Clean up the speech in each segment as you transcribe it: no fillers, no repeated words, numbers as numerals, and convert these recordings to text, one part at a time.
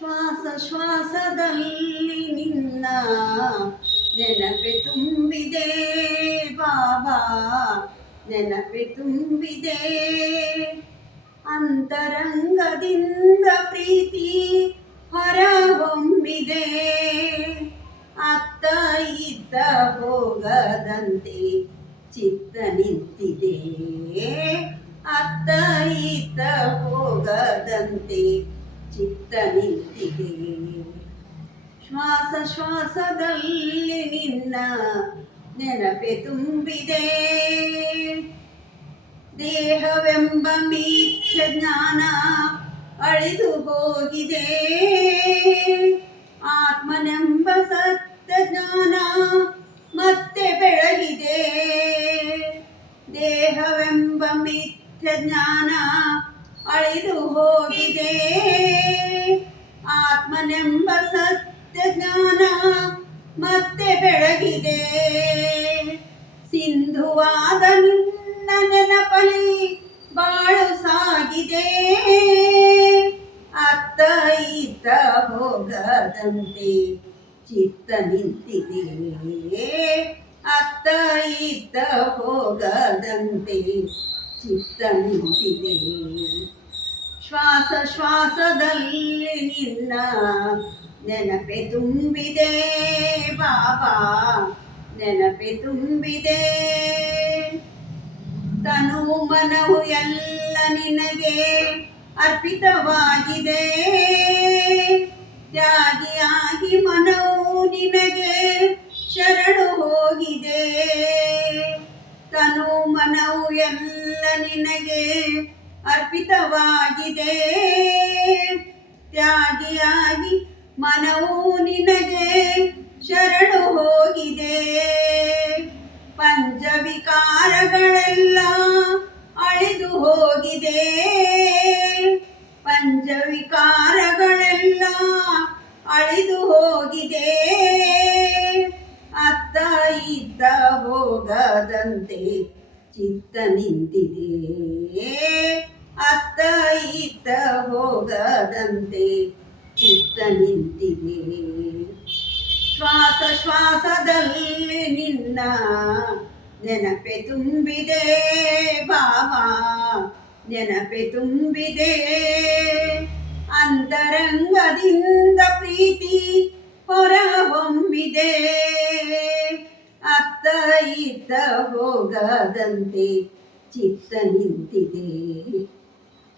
ಶ್ವಾಸ ಶ್ವಾಸದಲ್ಲಿ ನಿನ್ನ ನೆನಪೆ ತುಂಬಿದೆ ಬಾಬಾ, ನೆನಪೆ ತುಂಬಿದೆ. ಅಂತರಂಗದಿಂದ ಪ್ರೀತಿ ಹೊರಹೊಮ್ಮಿದೆ. ಅತ್ತ ಇತ್ತ ಹೋಗದಂತೆ ಚಿತ್ತ ನಿಂತಿದೆ. ಅತ್ತ ಇತ್ತ ಹೋಗದಂತೆ ಚಿತ್ತ ನಿಂತಿದೆ. ಶ್ವಾಸ ಶ್ವಾಸದಲ್ಲಿ ನಿನ್ನ ನೆನಪೆ ತುಂಬಿದೆ. ದೇಹವೆಂಬ ಮಿಥ್ಯ ಜ್ಞಾನ ಅಳಿದು ಹೋಗಿದೆ. ಆತ್ಮನೆಂಬ ಸತ್ಯ ಜ್ಞಾನ ಮತ್ತೆ ಬೆಳಗಿದೆ. ದೇಹವೆಂಬ ಮಿಥ್ಯ ಜ್ಞಾನ ಅಳಿದು ಹೋಗಿದೆ. ಆತ್ಮನೆಂಬ ಸತ್ಯ ಜ್ಞಾನ ಮತ್ತೆ ಬೆಳಗಿದೆ. ಸಿಂಧುವಾದ ನಿನ್ನ ನೆನಪಲಿ ಬಾಳು ಸಾಗಿದೆ. ಅತ್ತ ಇತ್ತ ಹೋಗದಂತೆ ಚಿತ್ತ ನಿಂತಿದೆ. ಅತ್ತ ಇತ್ತ ಹೋಗದಂತೆ ಚಿತ್ತ ನಿಂತಿದೆ. ಶ್ವಾಸ ಶ್ವಾಸದಲ್ಲಿ ನಿನ್ನ ನೆನಪೆ ತುಂಬಿದೆ ಬಾಬಾ, ನೆನಪೆ ತುಂಬಿದೆ. ತನು ಮನವು ಎಲ್ಲ ನಿನಗೆ ಅರ್ಪಿತವಾಗಿದೆ. ತ್ಯಾಗಿಯಾಗಿ ಮನವು ನಿನಗೆ ಶರಣು ಹೋಗಿದೆ. ತನು ಮನವು ಎಲ್ಲ ನಿನಗೆ ಅರ್ಪಿತವಾಗಿದೆ. ತ್ಯಾಗಿಯಾಗಿ ಮನವು ನಿನಗೆ ಶರಣು ಹೋಗಿದೆ. ಪಂಚವಿಕಾರಗಳೆಲ್ಲ ಅಳಿದು ಹೋಗಿದೆ. ಪಂಚವಿಕಾರಗಳೆಲ್ಲ ಅಳಿದು ಹೋಗಿದೆ. ಅತ್ತ ಇತ್ತ ಹೋಗದಂತೆ ಚಿತ್ತ ನಿಂತಿದೆ. ಅತ್ತ ಇತ್ತ ಹೋಗದಂತೆ ಚಿತ್ತ ನಿಂತಿದೆ. ಶ್ವಾಸ ಶ್ವಾಸದಲ್ಲಿ ನಿನ್ನ ನೆನಪೆ ತುಂಬಿದೆ ಬಾಬಾ, ನೆನಪೆ ತುಂಬಿದೆ. ಅಂತರಂಗದಿಂದ ಪ್ರೀತಿ ಹೊರಹೊಮ್ಮಿದೆ. ಅತ್ತ ಇತ್ತ ಹೋಗದಂತೆ ಚಿತ್ತ ನಿಂತಿದೆ.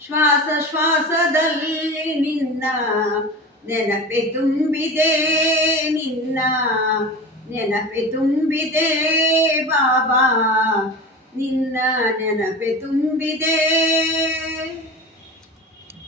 ಶ್ವಾಸ ಶ್ವಾಸದಲ್ಲಿ ನಿನ್ನ ನೆನಪೆ ತುಂಬಿದೆ. ನಿನ್ನ ನೆನಪೆ ತುಂಬಿದೆ ಬಾಬಾ, ನಿನ್ನ ನೆನಪೆ ತುಂಬಿದೆ.